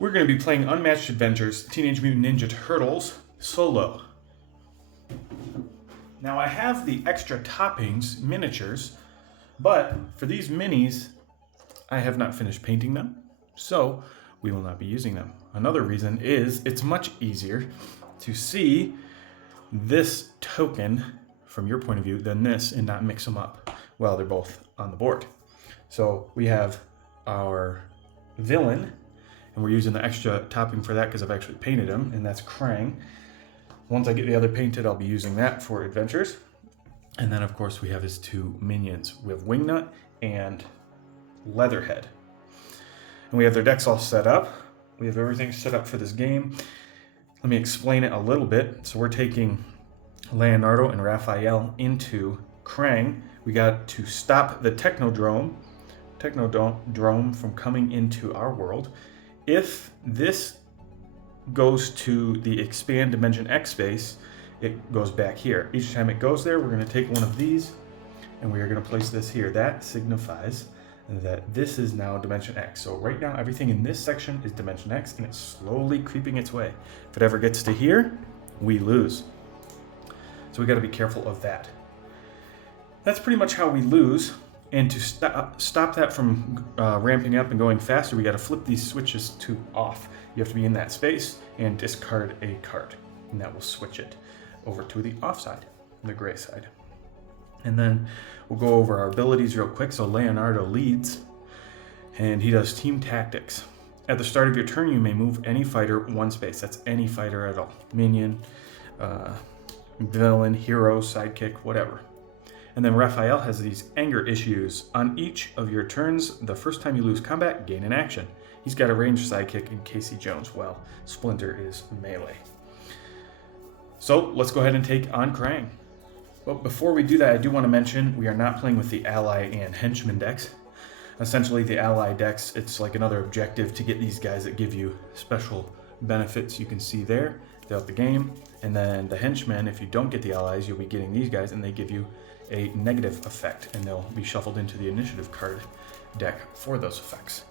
We're going to be playing Unmatched Adventures, Teenage Mutant Ninja Turtles, solo. Now I have the extra toppings, miniatures, but for these minis, I have not finished painting them, so we will not be using them. Another reason is it's much easier to see this token from your point of view than this and not mix them up while they're both on the board. So we have our villain, and we're using the extra topping for that because I've actually painted him, and that's Krang. Once I get the other painted, I'll be using that for adventures. And then of course we have his two minions. We have Wingnut and Leatherhead. And we have their decks all set up. We have everything set up for this game. Let me explain it a little bit. So we're taking Leonardo and Raphael into Krang. We got to stop the Technodrome from coming into our world. If this goes to the expand dimension X space, it goes back here. Each time it goes there, we're going to take one of these and we are going to place this here. That signifies that this is now dimension X. So right now, everything in this section is dimension X and it's slowly creeping its way. If it ever gets to here, we lose. So we got to be careful of that. That's pretty much how we lose. And to stop that from ramping up and going faster, we got to flip these switches to off. You have to be in that space and discard a card, and that will switch it over to the off side, the gray side. And then we'll go over our abilities real quick. So Leonardo leads, and he does team tactics. At the start of your turn, you may move any fighter one space. That's any fighter at all. Minion, villain, hero, sidekick, whatever. And then Raphael has these anger issues. On each of your turns, the first time you lose combat, gain an action. He's got a ranged sidekick in Casey Jones. Well, Splinter is melee. So let's go ahead and take on Krang. But before we do that, I do want to mention we are not playing with the ally and henchman decks. Essentially, the ally decks, it's like another objective to get these guys that give you special benefits you can see there throughout the game. And then the henchmen, if you don't get the allies, you'll be getting these guys and they give you a negative effect and they'll be shuffled into the initiative card deck for those effects.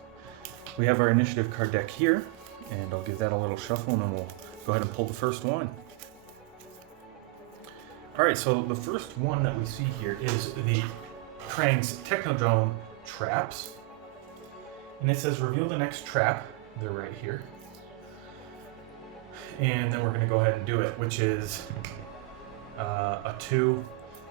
We have our initiative card deck here, and I'll give that a little shuffle and then we'll go ahead and pull the first one. Alright, so the first one that we see here is the Krang's Technodrome traps. And it says reveal the next trap. They're right here. And then we're going to go ahead and do it, which is a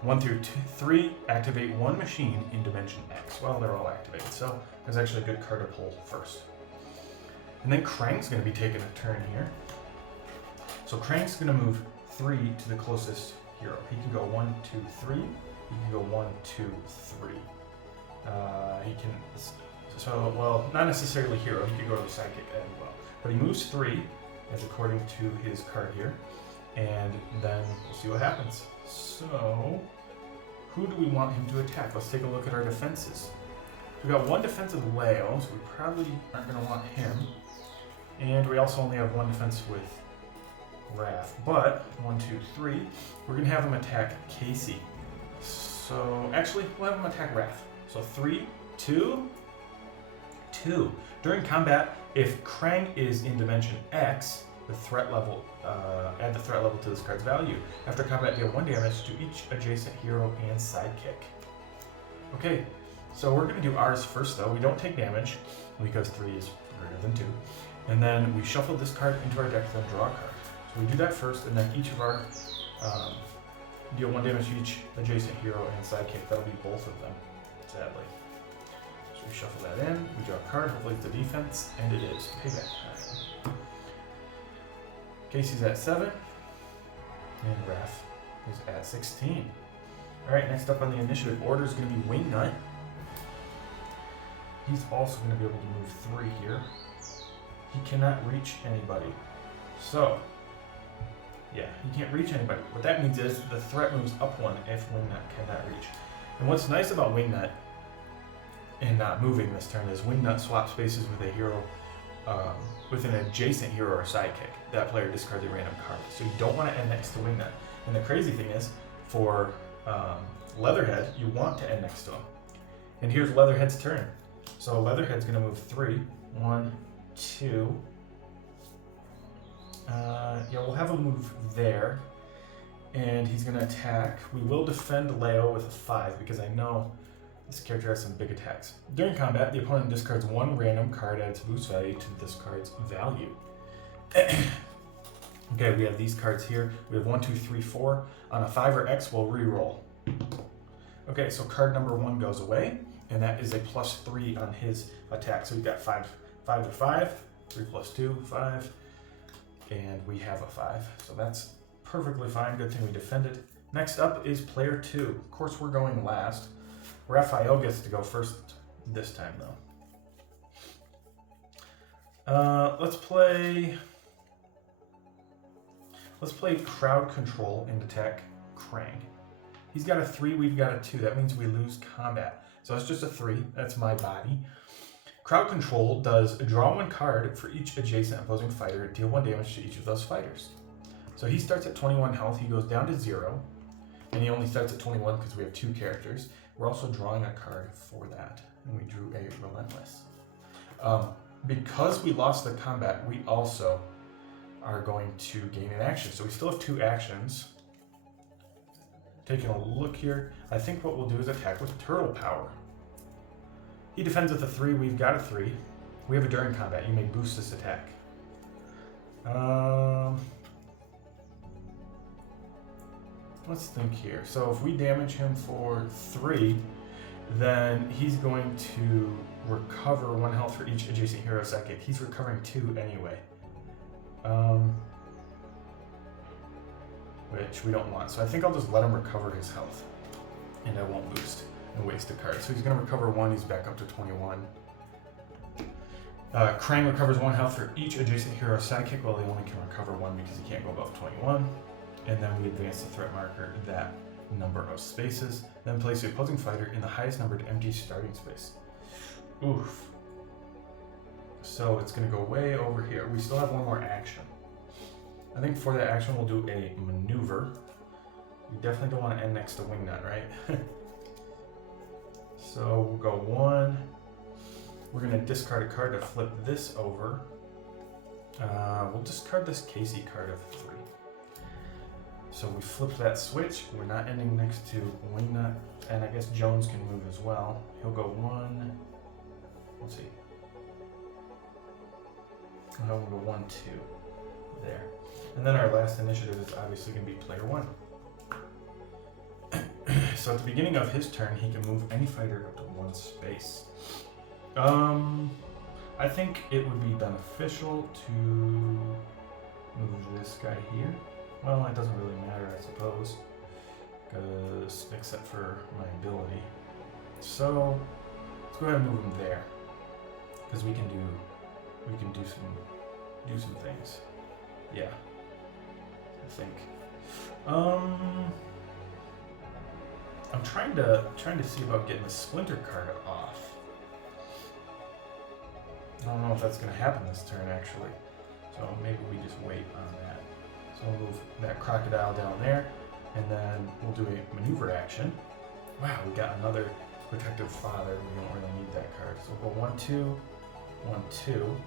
1 through 3, activate one machine in dimension X. Well, they're all activated, so there's actually a good card to pull first. And then Krang's going to be taking a turn here. So Krang's going to move 3 to the closest hero. He can go 1, 2, 3. He can go 1, 2, 3. He can, so, well, not necessarily hero. He could go to the sidekick as well. But he moves 3, as according to his card here. And then we'll see what happens. So, who do we want him to attack? Let's take a look at our defenses. We've got one defensive Leo, so we probably aren't going to want him. And we also only have one defense with Raph. But, 1, 2, 3, we're going to have him attack Casey. So, actually, we'll have him attack Raph. So, 3, 2, 2. During combat, if Krang is in dimension X, the threat level, add the threat level to this card's value. After combat, deal 1 damage to each adjacent hero and sidekick. Okay, so we're going to do ours first though. We don't take damage because 3 is greater than 2. And then we shuffle this card into our deck, then draw a card. So we do that first, and then each of our deal 1 damage to each adjacent hero and sidekick. That'll be both of them, sadly. So we shuffle that in, we draw a card, hopefully it's the defense, and it is. Payback time. Casey's at 7, and Raph is at 16. Alright, next up on the initiative order is going to be Wingnut. He's also going to be able to move 3 here. He cannot reach anybody. So, yeah, he can't reach anybody. What that means is the threat moves up 1 if Wingnut cannot reach. And what's nice about Wingnut and not moving this turn is Wingnut swaps spaces with a hero with an adjacent hero or sidekick. That player discards a random card. So you don't want to end next to Wingnut. And the crazy thing is, for Leatherhead, you want to end next to him. And here's Leatherhead's turn. So Leatherhead's going to move 3. 1, 2, Yeah, we'll have a move there. And he's going to attack. We will defend Leo with a 5 because I know this character has some big attacks. During combat, the opponent discards one random card at its boost value to this card's value. Okay, we have these cards here. We have 1, 2, 3, 4. On a 5 or X, we'll re-roll. Okay, so card number 1 goes away, and that is a +3 on his attack. So we've got 5 to 5, 3 plus 2, 5, and we have a 5. So that's perfectly fine. Good thing we defended. Next up is player 2. Of course, we're going last. Raphael gets to go first this time, though. Let's play crowd control and attack Krang. He's got a 3, we've got a 2. That means we lose combat. So it's just a 3. That's my body. Crowd control does draw 1 card for each adjacent opposing fighter, deal 1 damage to each of those fighters. So he starts at 21 health, he goes down to 0, and he only starts at 21 because we have 2 characters. We're also drawing a card for that, and we drew a Relentless. Because we lost the combat, we also are going to gain an action. So we still have 2 actions. Taking a look here, I think what we'll do is attack with Turtle Power. He defends with a 3, we've got a 3. We have a during combat, you may boost this attack. Let's think here. So if we damage him for 3, then he's going to recover 1 health for each adjacent hero psychic. He's recovering 2 anyway. Which we don't want. So I think I'll just let him recover his health. And I won't boost and waste a card. So he's going to recover 1, he's back up to 21. Krang recovers 1 health for each adjacent hero sidekick, while he only can recover 1 because he can't go above 21. And then we advance the threat marker that number of spaces. Then place the opposing fighter in the highest numbered empty starting space. Oof. So it's going to go way over here. We still have 1 more action. I think for that action we'll do a maneuver. We definitely don't want to end next to Wingnut, right? So we'll go 1. We're going to discard a card to flip this over. We'll discard this Casey card of 3. So we flip that switch. We're not ending next to Wingnut, and I guess Jones can move as well. He'll go 1. Let's see. We'll go 1, 2. There. And then our last initiative is obviously going to be player 1. So at the beginning of his turn, he can move any fighter up to 1 space. I think it would be beneficial to move this guy here. Well, it doesn't really matter, I suppose, because except for my ability. So let's go ahead and move him there, because we can do some things. Yeah, I think. I'm trying to see about getting the Splinter card off. I don't know if that's going to happen this turn, actually. So maybe we just wait on that. So we'll move that Crocodile down there, and then we'll do a maneuver action. Wow, we got another Protective Father. We don't really need that card. So we'll go 1, 2, 1, 2.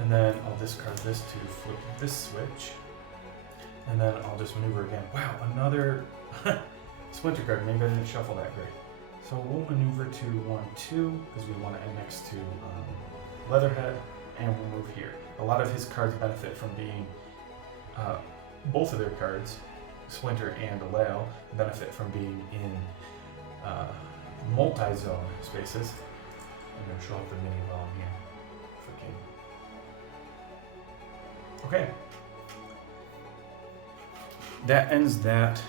And then I'll discard this to flip this switch. And then I'll just maneuver again. Wow, another Splinter card. Maybe I didn't shuffle that great. So we'll maneuver to 1, 2, because we want to end next to Leatherhead, and we'll move here. A lot of his cards benefit from being, both of their cards, Splinter and Leo, benefit from being in multi-zone spaces. I'm going to show up the mini while I'm here. Okay. That ends that,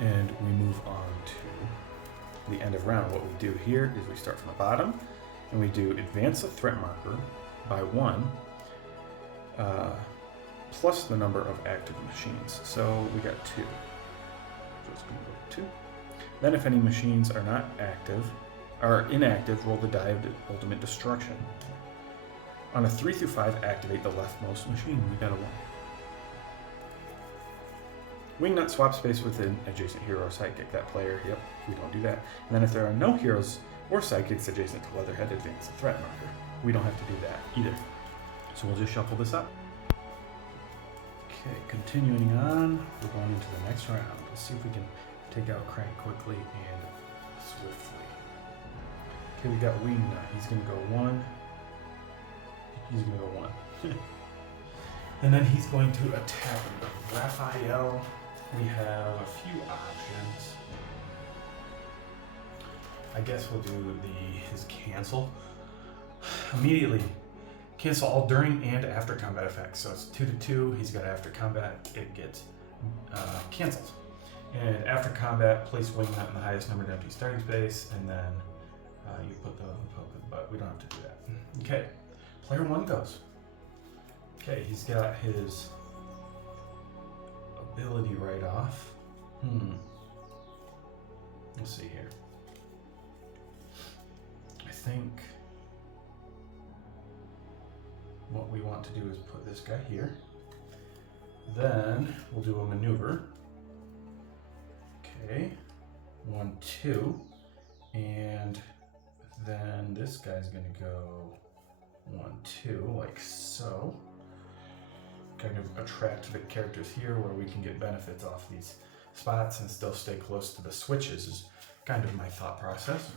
and we move on to the end of round. What we do here is we start from the bottom, and we do advance the threat marker by 1, plus the number of active machines. So we got 2. So it's going to go 2. Then if any machines are not active, are inactive, roll the die of ultimate destruction. On a 3 through 5, activate the leftmost machine. We got a 1. Wingnut swap space with an adjacent hero or sidekick. That player, yep, we don't do that. And then if there are no heroes or sidekicks adjacent to Leatherhead, advance the threat marker. We don't have to do that either. So we'll just shuffle this up. Okay, continuing on, we're going into the next round. Let's see if we can take out Krang quickly and swiftly. Okay, we got Wingnut. He's gonna go 1. He's gonna go 1. And then he's going to attack Raphael. We have a few options. I guess we'll do his cancel. Immediately cancel all during and after combat effects. So it's 2/2. He's got after combat. It gets canceled. And after combat, place Wingnut in the highest numbered empty starting space, and then you put the but we don't have to do that. Okay, player 1 goes. Okay, he's got his ability right off. Let's see here. I think what we want to do is put this guy here. Then we'll do a maneuver. Okay, 1, 2, and then this guy's gonna go 1, 2, like so. Kind of attract the characters here where we can get benefits off these spots and still stay close to the switches is kind of my thought process.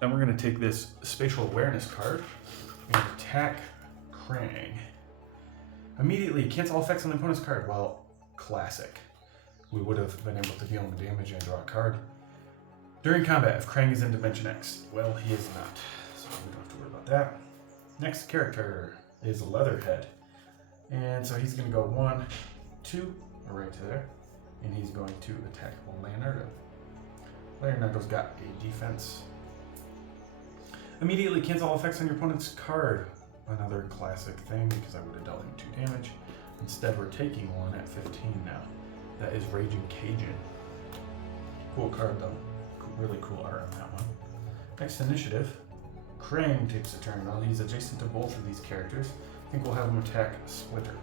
Then we're gonna take this spatial awareness card and attack Krang. Immediately cancel all effects on the opponent's card. Well, classic. We would have been able to deal him damage and draw a card. During combat, if Krang is in Dimension X, well, he is not, so we don't have to worry about that. Next character is Leatherhead. And so he's going to go 1, 2, right to there, and he's going to attack Leonardo. Leonardo's got a defense. Immediately cancel all effects on your opponent's card. Another classic thing, because I would have dealt him 2 damage. Instead, we're taking 1 at 15 now. That is Raging Cajun. Cool card though. Really cool art on that one. Next initiative, Krang takes a turn. Well, he's adjacent to both of these characters. I think we'll have him attack Splitter.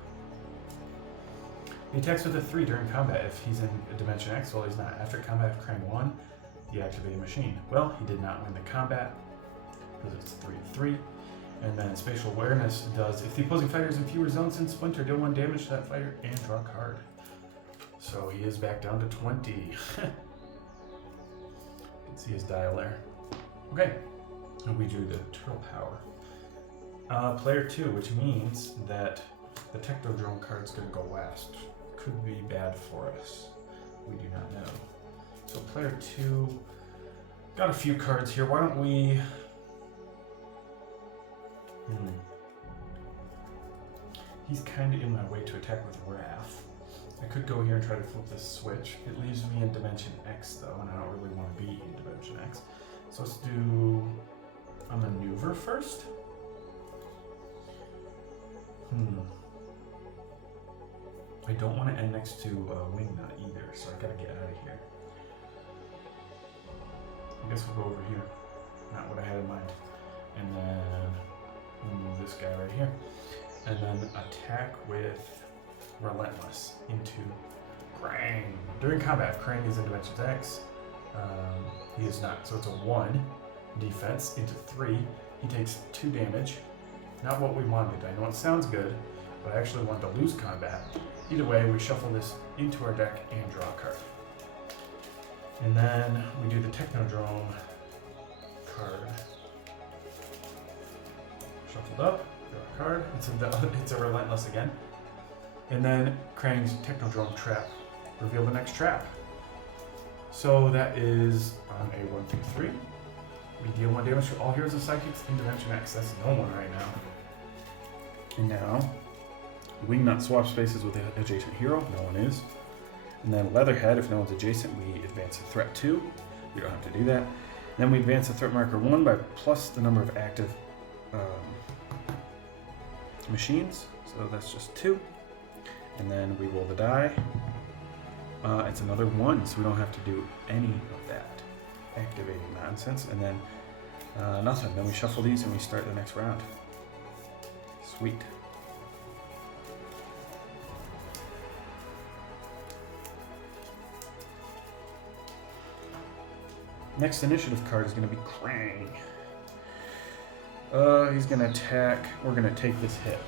He attacks with a 3 during combat if he's in Dimension X. Well, he's not. After combat, if Krang won, deactivate a machine. Well, he did not win the combat because it's 3/3. And then Spatial Awareness does, if the opposing fighter is in fewer zones than Splinter, deal 1 damage to that fighter and draw a card. So he is back down to 20. You can see his dial there. Okay, and we drew the Turtle Power. Player 2, which means that the Technodrome card's going to go last. Could be bad for us. We do not know. So player 2, got a few cards here. Why don't we... He's kind of in my way to attack with Raph. I could go here and try to flip this switch. It leaves me in Dimension X though, and I don't really want to be in Dimension X. So let's do a maneuver first. I don't want to end next to Wingnut either, so I gotta get out of here. I guess we'll go over here. Not what I had in mind. And then we'll move this guy right here. And then attack with Relentless into Krang. During combat, if Krang is in Dimension X, he is not. So it's a 1 defense into 3. He takes 2 damage. Not what we wanted. I know it sounds good, but I actually wanted to lose combat. Either way, we shuffle this into our deck and draw a card. And then we do the Technodrome card. Shuffled up, draw a card. It's a Relentless again. And then Krang's Technodrome trap. Reveal the next trap. So that is on a 1, 2, 3. We deal 1 damage to all heroes and psychics in Dimension X. That's no one right now. And now, Wingnut swap spaces with the adjacent hero. No one is. And then Leatherhead, if no one's adjacent, we advance a threat 2. We don't have to do that. Then we advance the threat marker 1 by plus the number of active machines. So that's just 2. And then we roll the die. It's another 1, so we don't have to do any of that activating nonsense. And then nothing. Then we shuffle these and we start the next round. Sweet. Next initiative card is going to be Krang. He's going to attack. We're going to take this hit.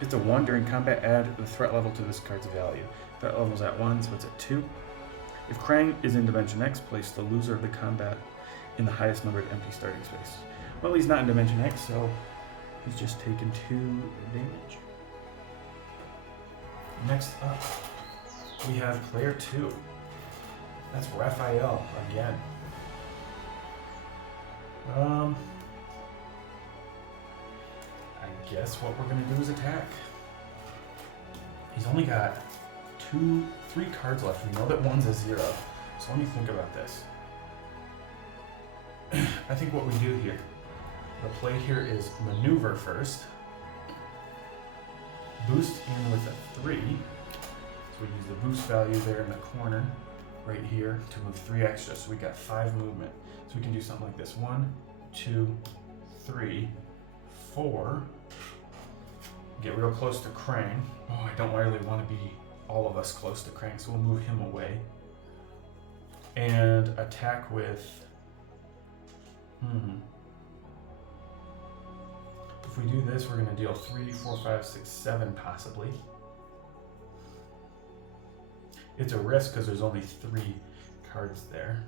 It's a 1 during combat. Add the threat level to this card's value. Threat level's at 1, so it's at 2. If Krang is in Dimension X, place the loser of the combat in the highest numbered empty starting space. Well, he's not in Dimension X, so he's just taken 2 damage. Next up, we have player 2. That's Raphael again. I guess what we're gonna do is attack. He's only got 3 cards left. We know that 1's a 0. So let me think about this. I think what we do here, the play here is maneuver first. Boost in with a 3. So we use the boost value there in the corner, right here, to move 3 extra. So we got 5 movement. So we can do something like this. 1, 2, 3, 4. Get real close to Krang. Oh, I don't really want to be all of us close to Krang, so we'll move him away. And attack with... If we do this, we're going to deal 3, 4, 5, 6, 7 possibly. It's a risk because there's only 3 cards there.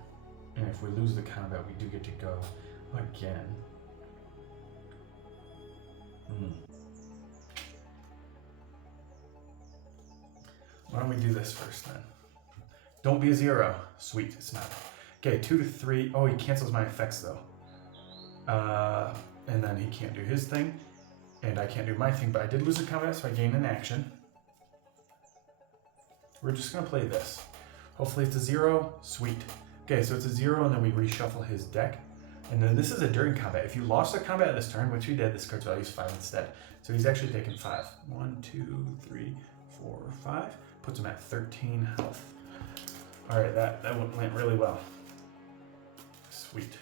And if we lose the combat, we do get to go again. Why don't we do this first then? Don't be a 0. Sweet, it's not. Okay, 2 to 3. Oh, he cancels my effects though. And then he can't do his thing. And I can't do my thing, but I did lose a combat, so I gain an action. We're just gonna play this. Hopefully it's a 0. Sweet. Okay, so it's a 0, and then we reshuffle his deck. And then this is a during combat. If you lost a combat this turn, which we did, this card's value is 5 instead. So he's actually taken 5. 1, 2, 3, 4, 5. Puts him at 13 health. Alright, that went really well. Sweet.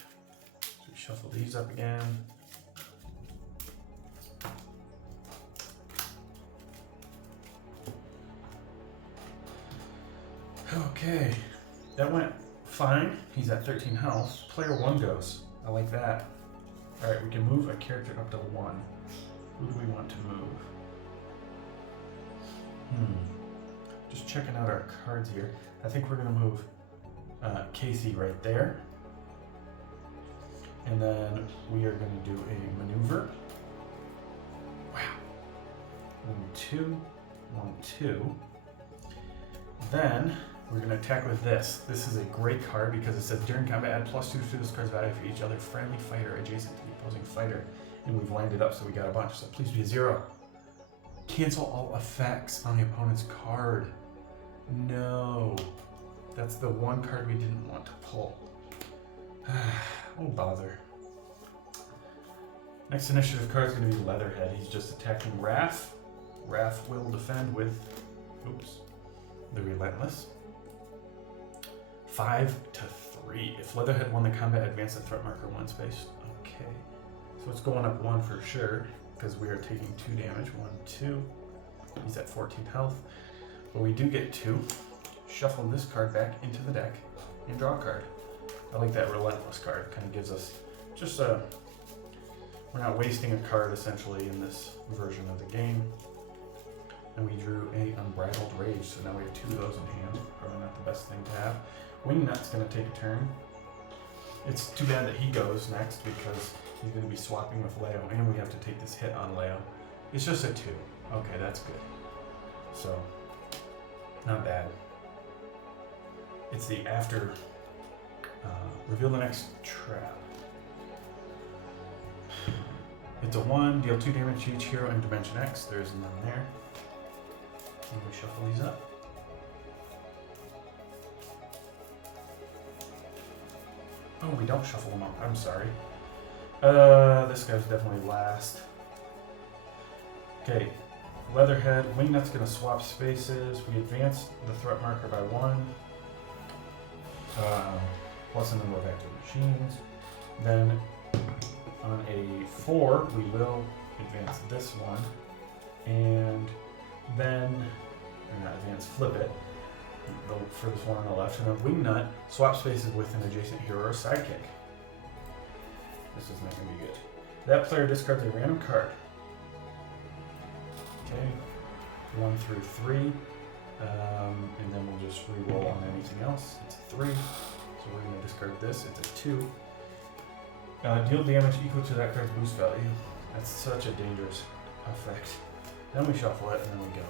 So we shuffle these up again. Okay, that went fine. He's at 13 health. Player 1 goes. I like that. Alright, we can move a character up to 1. Who do we want to move? Just checking out our cards here. I think we're going to move Casey right there. And then we are going to do a maneuver. Wow. 1, 2, 1, 2. Then we're going to attack with this. This is a great card because it says during combat add +2 to this card's value for each other friendly fighter adjacent to the opposing fighter. And we've lined it up so we got a bunch. So please be a 0. Cancel all effects on the opponent's card. No. That's the one card we didn't want to pull. Oh, bother. Next initiative card is going to be Leatherhead. He's just attacking Raph. Raph will defend with, the Relentless. 5 to 3. If Leatherhead won the combat, advance the threat marker 1 space. Okay. So it's going up 1 for sure, because we are taking 2 damage. 1, 2. He's at 14 health. But we do get 2. Shuffle this card back into the deck and draw a card. I like that Relentless card. Kind of gives us just a... We're not wasting a card essentially in this version of the game. And we drew a Unbridled Rage, so now we have 2 of those in hand. Probably not the best thing to have. Wingnut's going to take a turn. It's too bad that he goes next because he's going to be swapping with Leo, and we have to take this hit on Leo. It's just a 2. Okay, that's good. So, not bad. It's the after, reveal the next trap. It's a 1, deal 2 damage to each hero in Dimension X. There's none there. And we shuffle these up. Oh, we don't shuffle them up. I'm sorry. This guy's definitely last. Okay, Leatherhead. Wingnut's going to swap spaces. We advance the threat marker by 1. Plus the number of active machines. Then on a 4, we will advance this one. And then, not advance, flip it. The furthest one on the left. And then Wingnut swap spaces with an adjacent hero or sidekick. This is not going to be good. That player discards a random card. Okay, 1 through 3. And then we'll just re-roll on anything else. It's a 3. So we're going to discard this. It's a 2. Deal damage equal to that card's boost value. That's such a dangerous effect. Then we shuffle it and then we go.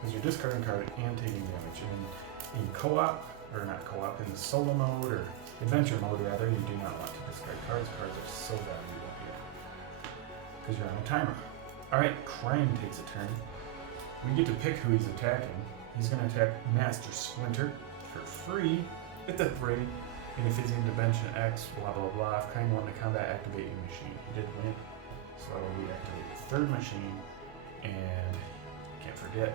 Because you're discarding a card and taking damage. And in co-op, or not co-op, in solo mode or adventure mode rather, you do not want to discard cards. Cards are so valuable here. Because you're on a timer. Alright, Krang takes a turn. We get to pick who he's attacking. He's going to attack Master Splinter for free. It's a 3. And if he's in Dimension X, blah blah blah. If Krang won the combat, activate your machine. He did win. So I will reactivate the third machine. And can't forget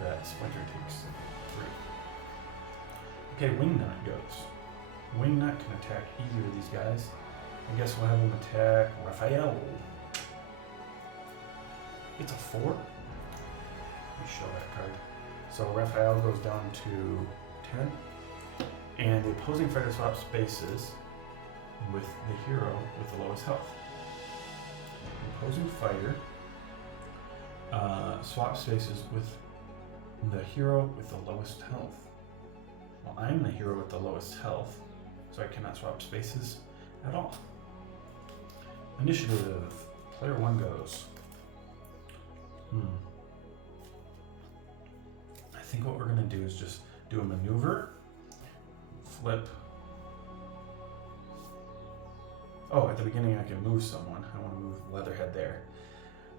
that Splinter takes 3. Okay, Wingnut goes. Wingnut can attack either of these guys. I guess we'll have him attack Raphael. It's a 4. Let me show that card. So Raphael goes down to 10. And the opposing fighter swaps spaces with the hero with the lowest health. The opposing fighter swaps spaces with the hero with the lowest health. Well, I'm the hero with the lowest health, so I cannot swap spaces at all. Initiative. Player 1 goes. I think what we're going to do is just do a maneuver, flip. Oh, at the beginning I can move someone. I want to move Leatherhead there.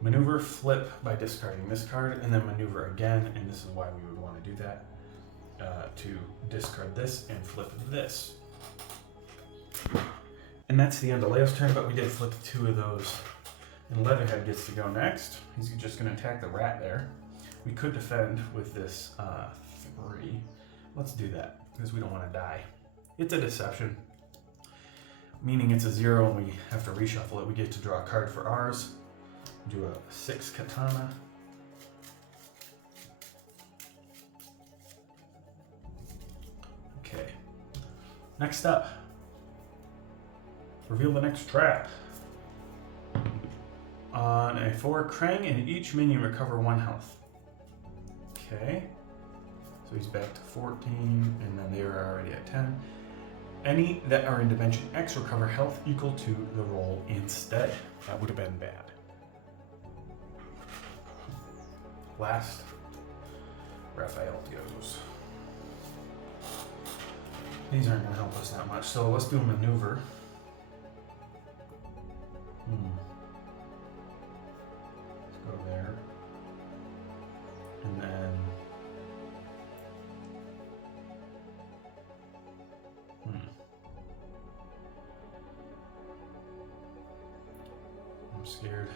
Maneuver, flip by discarding this card, and then maneuver again, and this is why we would want to do that. To discard this and flip this. And that's the end of Leo's turn, but we did flip 2 of those. And Leatherhead gets to go next. He's just going to attack the rat there. We could defend with this 3. Let's do that, because we don't want to die. It's a deception, meaning it's a 0 and we have to reshuffle it. We get to draw a card for ours. Do a 6 katana. Okay. Next up, reveal the next trap. On a 4, Krang and each minion recover 1 health. Okay. So he's back to 14, and then they are already at 10. Any that are in Dimension X recover health equal to the roll instead. That would have been bad. Last, Raphael goes. These aren't going to help us that much, so let's do a maneuver. Let's go there. And then... I'm scared.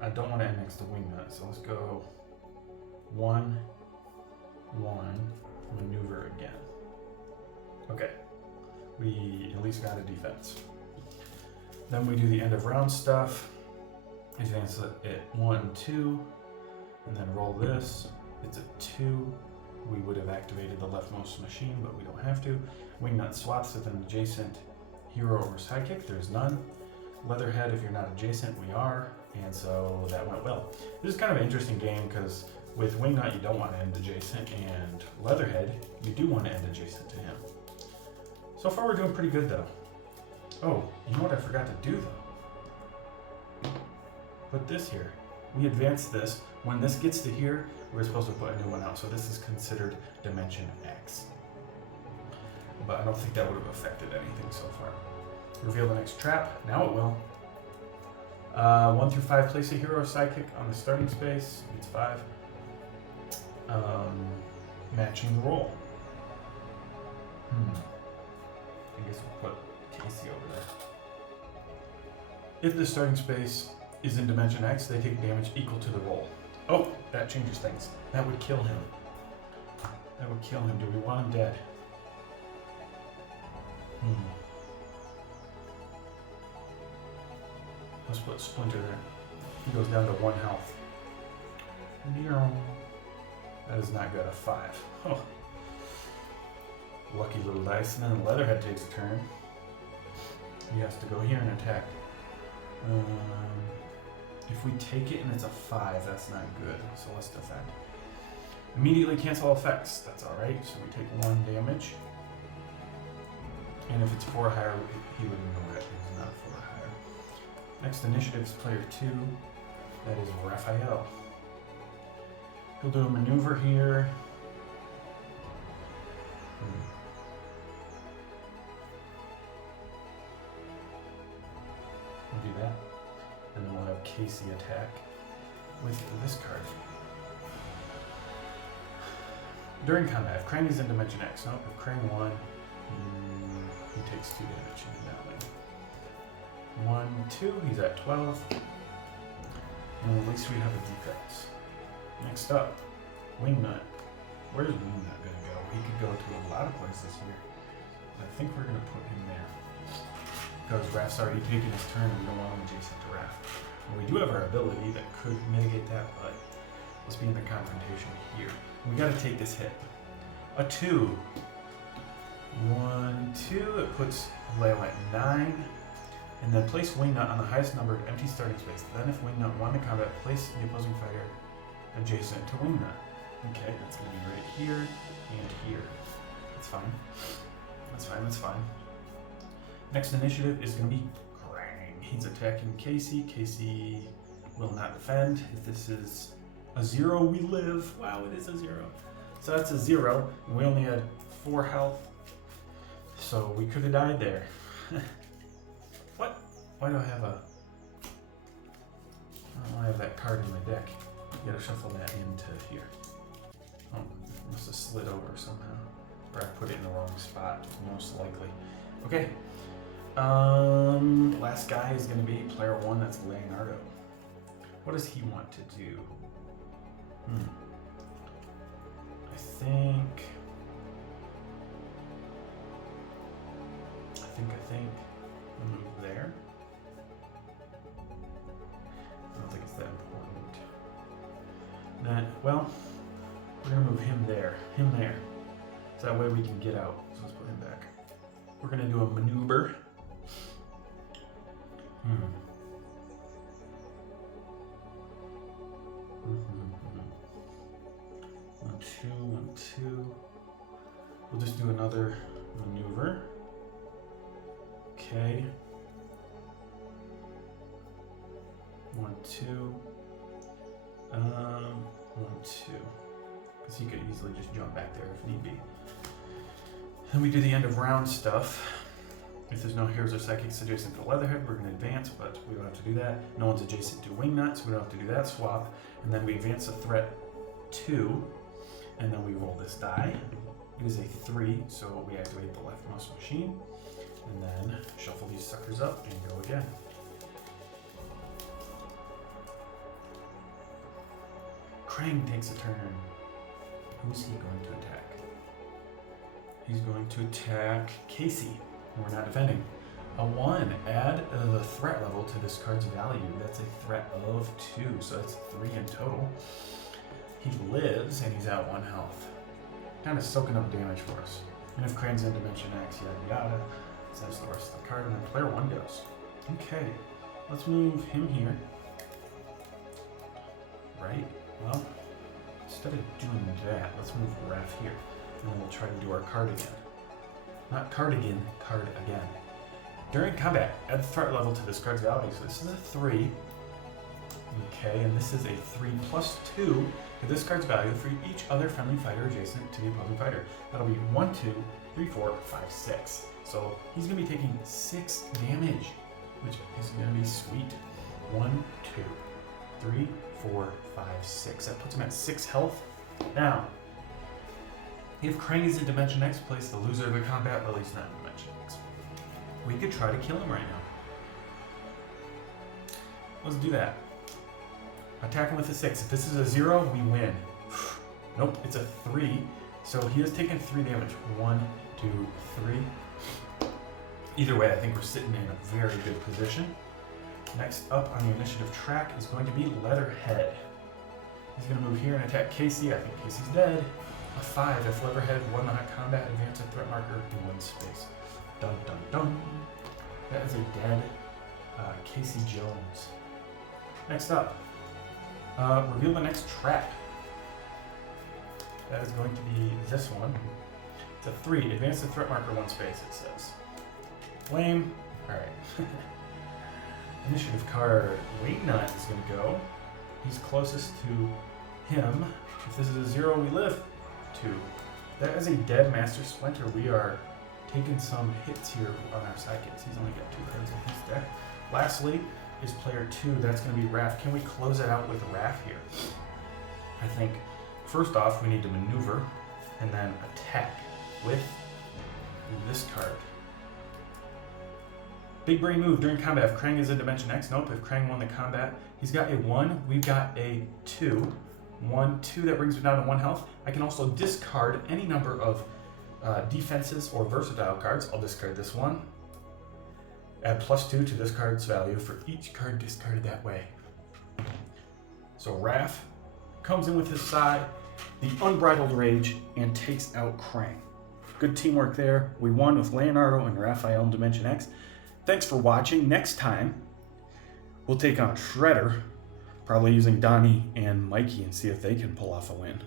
I don't want to annex the Wingnut, so let's go 1, 1, maneuver again. Okay, we at least got a defense. Then we do the end of round stuff. Advance it at 1, 2, and then roll this. It's a 2. We would have activated the leftmost machine, but we don't have to. Wingnut swaps with an adjacent hero or sidekick. There's none. Leatherhead, if you're not adjacent, we are. And so that went well. This is kind of an interesting game because with Wingnut, you don't want to end adjacent, and Leatherhead, you do want to end adjacent to him. So far, we're doing pretty good, though. Oh, you know what I forgot to do, though? Put this here. We advance this. When this gets to here, we're supposed to put a new one out. So this is considered Dimension X. But I don't think that would have affected anything so far. Reveal the next trap. Now it will. 1 through 5, place a hero or sidekick on the starting space. It's 5. Matching the roll. I guess we'll put Casey over there. If the starting space is in Dimension X, they take damage equal to the roll. Oh, that changes things. That would kill him. That would kill him. Do we want him dead? Let's put Splinter there. He goes down to 1 health. That is not good. A 5. Oh. Lucky little dice. And then Leatherhead takes a turn. He has to go here and attack. If we take it and it's a 5, that's not good. So let's defend. Immediately cancel effects. That's alright. So we take 1 damage. And if it's 4 or higher, he would ignore it. It's not 4 or higher. Next initiative is player 2. That is Raphael. He'll do a maneuver here. We'll do that. And then we'll have Casey attack with this card. During combat, if Krang is in Dimension X, nope, if Krang won, he takes 2 damage in that way. 1, 2, he's at 12. And at least we have a defense. Next up, Wingnut. Where's Wingnut gonna go? He could go to a lot of places here. I think we're gonna put him there. Because Raph's already taken his turn and we don't want him adjacent to Raph. And we do have our ability that could mitigate that, but let's be in the confrontation here. We gotta take this hit. A 2. 1, 2. It puts Leo at 9. And then place Wingnut on the highest numbered empty starting space. Then if Wingnut won the combat, place the opposing fighter adjacent to Wingnut. Okay, that's gonna be right here and here. That's fine. That's fine, that's fine. Next initiative is gonna be Krang. He's attacking Casey. Casey will not defend. If this is a 0, we live. Wow, it is a 0. So that's a 0. And we only had 4 health. So we could have died there. What? Why do I have a... I have that card in my deck. You gotta shuffle that into here. Oh, it must have slid over somehow. Or I put it in the wrong spot, most likely. Okay. Last guy is gonna be player 1, that's Leonardo. What does he want to do? I think move there. I don't think it's that important. Well, we're gonna move him there, so that way we can get out. So let's put him back. We're gonna do a maneuver. 1, 2, 1, 2. We'll just do another maneuver. Okay. 1, 2. 1, 2. Because he could easily just jump back there if need be. Then we do the end of round stuff. If there's no heroes or psychics adjacent to Leatherhead, we're going to advance, but we don't have to do that. No one's adjacent to Wingnut, so we don't have to do that swap. And then we advance a threat 2, and then we roll this die. It is a 3, so we activate the leftmost machine, and then shuffle these suckers up and go again. Krang takes a turn. Who's he going to attack? He's going to attack Casey. We're not defending. A 1. Add the threat level to this card's value. That's a threat of 2, so that's 3 in total. He lives and he's at 1 health. Kind of soaking up damage for us. And if Krang's in Dimension X, yada yada, so that's the rest of the card, and then player 1 goes. Okay, let's move him here. Right? Well, instead of doing that, let's move Raph here. And then we'll try to do our card again. Not cardigan, card again. During combat, add the threat level to this card's value. So this is a 3. Okay, and this is a 3 plus 2 to this card's value for each other friendly fighter adjacent to the opposing fighter. That'll be 1, 2, 3, 4, 5, 6. So he's going to be taking 6 damage, which is going to be sweet. 1, 2, 3, 4, 5, 6. That puts him at 6 health. Now, if Krang is in Dimension X, place the loser of the combat, but at least not in Dimension X. We could try to kill him right now. Let's do that. Attack him with a 6. If this is a 0, we win. Nope, it's a 3. So he has taken 3 damage. 1, 2, 3. Either way, I think we're sitting in a very good position. Next up on the initiative track is going to be Leatherhead. He's going to move here and attack Casey. I think Casey's dead. A 5. If Leatherhead won the combat, advance a threat marker in 1 space. Dun dun dun. That is a dead Casey Jones. Next up, reveal the next trap. That is going to be this one. It's a 3. Advance the threat marker 1 space, it says. Flame. Alright. Initiative card. Wingnut is going to go. He's closest to him. If this is a 0, we live 2. That is a dead Master Splinter. We are taking some hits here on our sidekicks. He's only got 2 cards in his deck. Lastly is player 2. That's going to be Raph. Can we close it out with Raph here? I think first off we need to maneuver and then attack with this card. Big brain move during combat. If Krang is in Dimension X, nope. If Krang won the combat, he's got a 1. We've got a 2. 1, 2, that brings me down to 1 health. I can also discard any number of defenses or versatile cards. I'll discard this one. Add +2 to this card's value for each card discarded that way. So Raph comes in with his side, the Unbridled Rage, and takes out Krang. Good teamwork there. We won with Leonardo and Raphael in Dimension X. Thanks for watching. Next time, we'll take on Shredder, probably using Donnie and Mikey, and see if they can pull off a win.